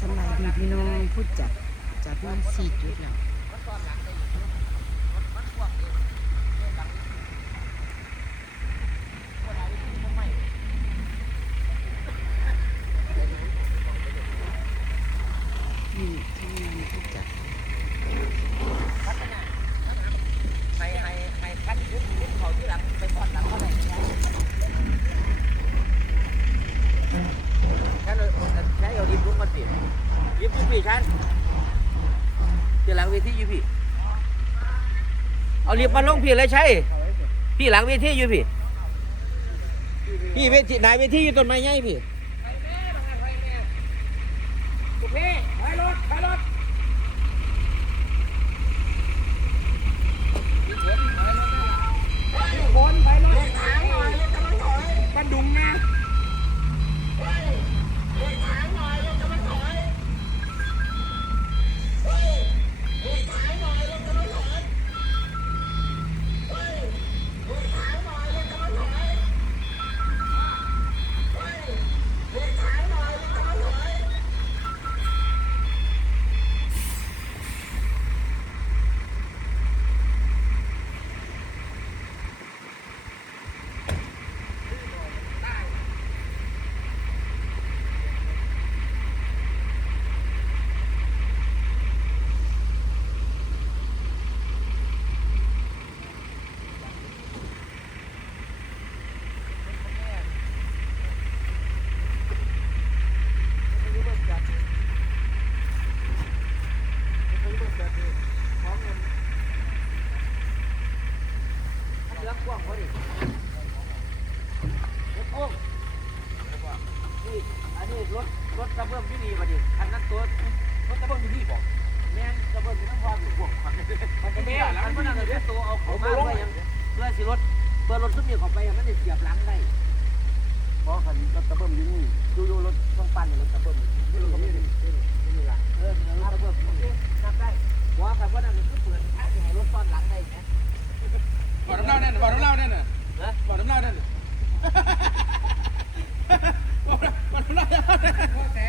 สบายดีพี่น้องพูดจัดจัดมาสี่จุดแล้วนี่ทีมงานผู้จัด ให้ให้ให้คัดยึดยึดเขาที่หลังไปก่อนหลังเท่าไหร่แค่เราแค่เอาดิบลุกมาติดยิบยุพี่ฉัน ที่หลังเวทีอยู่พี่ เอาลิบมาลงพี่เลยใช่ พี่หลังเวทีอยู่พี่ พี่เวทีนายเวทีอยู่ต้นไม้ใหญ่พี่ เบื้องที่นี่พอดีคันนั้นตัวรถกระเบื้องที่นี่บอกแม่นกระเบื้องที่น้ำพรอยู่พวกมันมันจะไม่ได้แล้วมันนั่งเรียกตัวเอาของมาเพื่อยังเพื่อสิรถเพื่อรถซุ้มนี่เข้าไปมันจะเสียบหลังได้ เพราะคันรถกระเบื้องอยู่นี่ ดูดูรถต้องปั่นรถกระเบื้อง ไม่รู้เขาไม่ได้ไม่มีหลัง เออรถกระเบื้องโอเคนับได้หัวครับว่านั่นคือเปิดท้ายให้รถซ้อนหลังได้ไหม บ่อน้ำเล่าแน่นบ่อน้ำเล่าแน่นน่ะ นะ บ่อน้ำเล่าแน่นน่ะบ่อน้ำเล่าแน่นแต่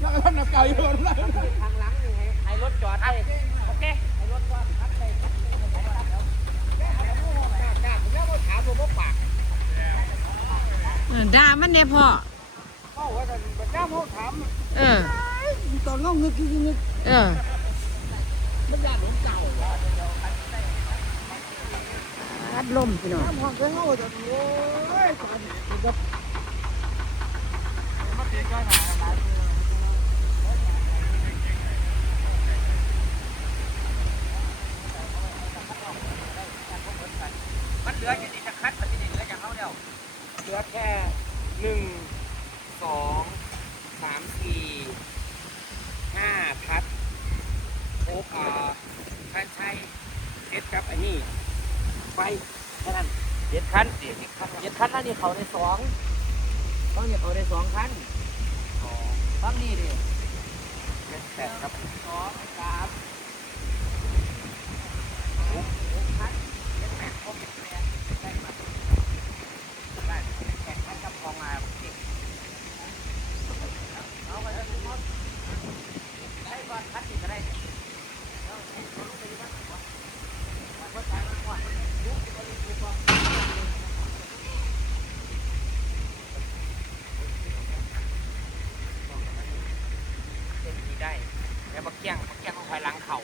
แล้วก็ทำน้ำ เก่าอยู่บ่อน้ำเล่าทางหลังนี่ให้รถจอดได้โอเคให้รถจอดพัดไปพัดไปพัดไปแล้วแม่เอาลูกมาจ้าผมแล้วก็ถามผมว่าปากเออด่ามันเนี่ยพ่อเออตอนเราเงึกเงึกเออมันยากหลงเก่าพัดลมพี่น้องห้องเขาจะโอ้ยตอนนี้ก็มาตีก้อนหาอะไรมันเหลืออยู่นี่จะคัดมันจะเหลืออย่างเขาเดียวเหลือแค่หนึ่งสองสามสี่ห้าพัดโอ๊กอ่าคันชัยเอ็ดกับอันนี้ไฟแค่นั้นเจ็ดคันเจ็ดคันเจ็ดคันแล้วนี่เขาในสองต้องเนี่ยเขาในสองคันต้องนี่ดิเจ็ดแปดครับสองสามหกหกคันเจ็ดแปดหกเจ็ดแปดได้มาได้แปดคันกับกองมาเก็บเอาไปเลยหมดได้ก่อนคันนี้ก็ได้เนี่ยเอาให้เขาลงไปดีกว่าว่าใช้มันก่อนลุกไปเลยดีกว่าเส้นนี้ ได้แล้วมาเกี้ยงมาเกี้ยงของคอยหลังเข่า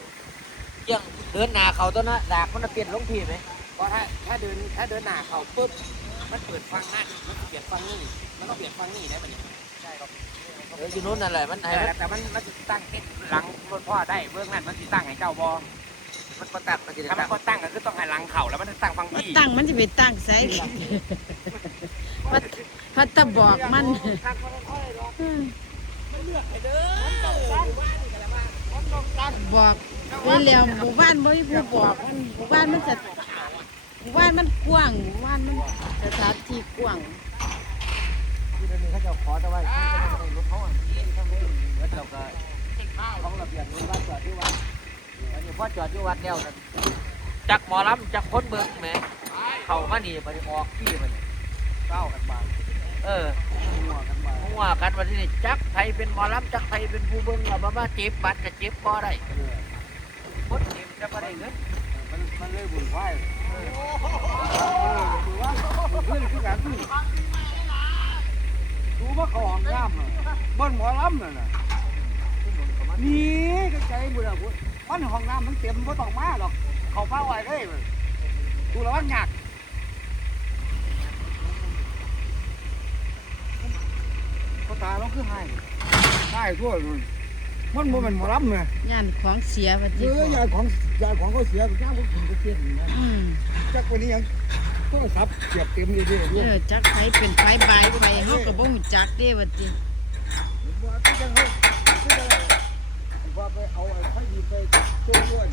เกี้ยงเดินหน้าเข่าตัวนั้นดากมันจะเปลี่ยนลงทีไหมเพราะถ้าถ้าเดินถ้าเดินหน้าเข่าปุ๊บมันเปิดฟังนั่นมันเปลี่ยนฟังนี่มันต้องเปลี่ยนฟังนี่ได้ปะเนี่ยใช่ครับ เอออยู่นู้นนั่นแหละมันให้แต่มันมันจะตั้งเก็ตหลังรถพ่อได้เบื้องนั้นมันจะตั้งให้เจ้าบอมันก็ตั้งมันจะถ้ามันก็ตั้งก็คือต้องให้หลังเข่าแล้วมันจะตั้งฟังมันพี่ตั้งมันจะไปตั้งใส่พัดพัดตะบอกมันทางคนค่อยๆรอมันเลือกให้เด้อมันต้องการบ้านนี่กันแล้วว่ามันต้องการบอกไว้แล้วหมู่บ้านบ่มีผู้บอกมันหมู่บ้านมันจะหมู่บ้านมันกว้างหมู่บ้านมันสถานที่กว้าง ที่เดี๋ยวนี้เขาจะขอแต่ว่าที่จะไม่ได้รถเขาอะที่เขาไม่แล้วเราก็ของระเบียบนี้ว่าจอดที่วัดอันนี้พ่อจอดที่วัดแล้วนั่นจักหมอลำจักคนเบิ่งแหมเขามานี่ไปออกที่มันเศร้ากันบางเออหัวกันบางโมั่วกันวันที่นี่จักไทยเป็นหมอลำจักไทยเป็นผู้เบิ้งเราบ้ามาเจ็บบัตรก็เจ็บพอได้คนเจ็บจะบ่ได้เงินมันมันเลยบุญไหวเออบุญว่าบุญเพื่อนคือการที่ ว่าเขาห้องน้ำน่ะบ้านหมอลำน่ะน่ะนี่ก็ใจบุญอะบุญมันห้องน้ำมันเต็มไม่ต้องมาหรอก เขาเฝ้าไว้เลยมันดูแล้วว่าหนักเขาตาเราคือให้ให้ทั่วเลยมันบ่แมันหมอลำไงย่านของเสียว่าเอติอยาของยาของเขาเสียไปจ้างพวกกินก็เสียอย่างนี้อืม จักวันนี้ยัง โทรศัพท์เสียบเต็มเลยที่เอด้วยอจักไผเป็นไผบายไปเฮาก็บ่ฮู้จักเด้ว่าติว่าที่ยังเขาที่ยังว่าไปเอาไอ้ไฟดีไปช่วยด้วย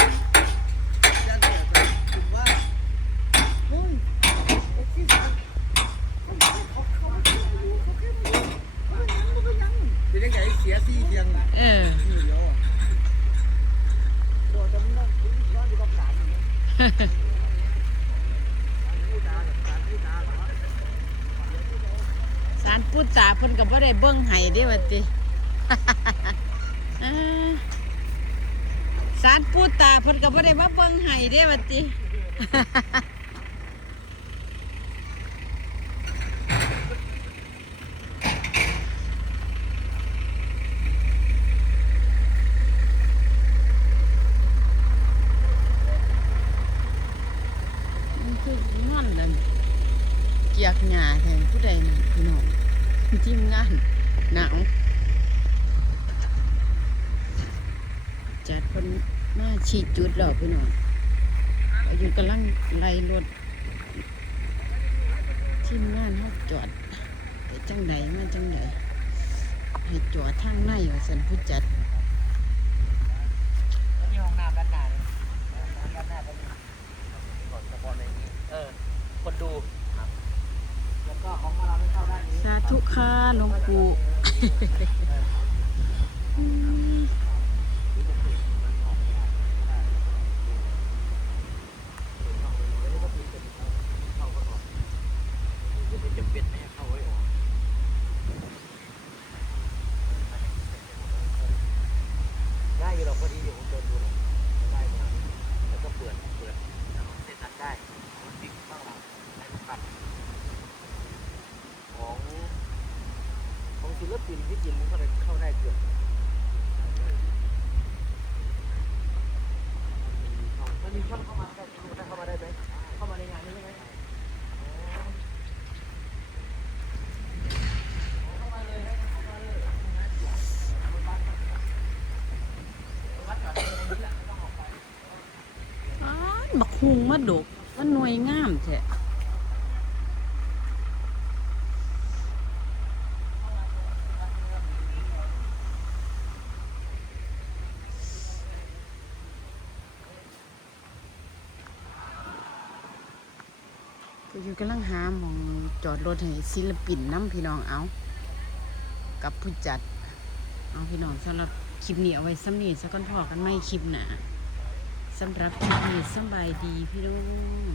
ยันเนี่ยไปถึงว่าเฮ้ยไอ้ที่สั่งเขาเขาเขาเขาแค่ไม่รู้เขาไม่ยังเขาไม่ยังเป็นยังไงเสียซี่เทียงน่ะเออนี่เดียวอะตัวจำนั่งถึงร้านอยู่กับสารอย่างเงี้ยพูดจากับสารพูดจากับ สาร พุทธาเพิ่นก็บ่ได้เบิ่งให้เด้ว่าติเออสารพุทธาเพิ่นก็บ่ได้มาเบิ่งให้เด้ว่าติมันคืองอนนั่นเกียกหญ้าแทนผู้ใดนั่นพี่น้อง ทีมงานหนาวจัดคนมาฉีดจุดหลอกพี่น้องอายุกำลังไล่รถทีมงานเขาจอดจังไหนมาจังไหนให้จอดทางในว่าสันผู้จัด นี่ห้องน้ำด้านหน้าเลยด้านหน้าก็มีก่อนเฉพาะในนี้เออ คนดูครับแล้วก็ของเราไม่เข้าด้านนี้ สาธุค่ะ หลวงปู่ อืม ไม่จำเป็นไม่ให้เข้าไว้ออกได้อยู่หรอกพอดีอยู่ผมเดินดูเลยได้มาแล้วก็เปิดเปิดแล้วเสร็จทันได้มันติดข้างหลังให้มันปัดของ กินที่กินมันก็เลยเข้าได้เกือบมันมีช่องเข้ามาได้เข้ามาได้ไหมเข้ามาในงานนี้ใช่ไหมอ้ายบักฮุงมาดกมันหน่วยงามแท้ ก็อยู่กำลังหาหมองจอดรถให้ศิลปินน้ำพี่น้องเอา กับผู้จัด เอาพี่น้องสำหรับคลิปนี้เอาไว้สำนีสักก่อนพอกันไม่คลิปหนาสำหรับคลิปนี้สบายดีพี่น้อง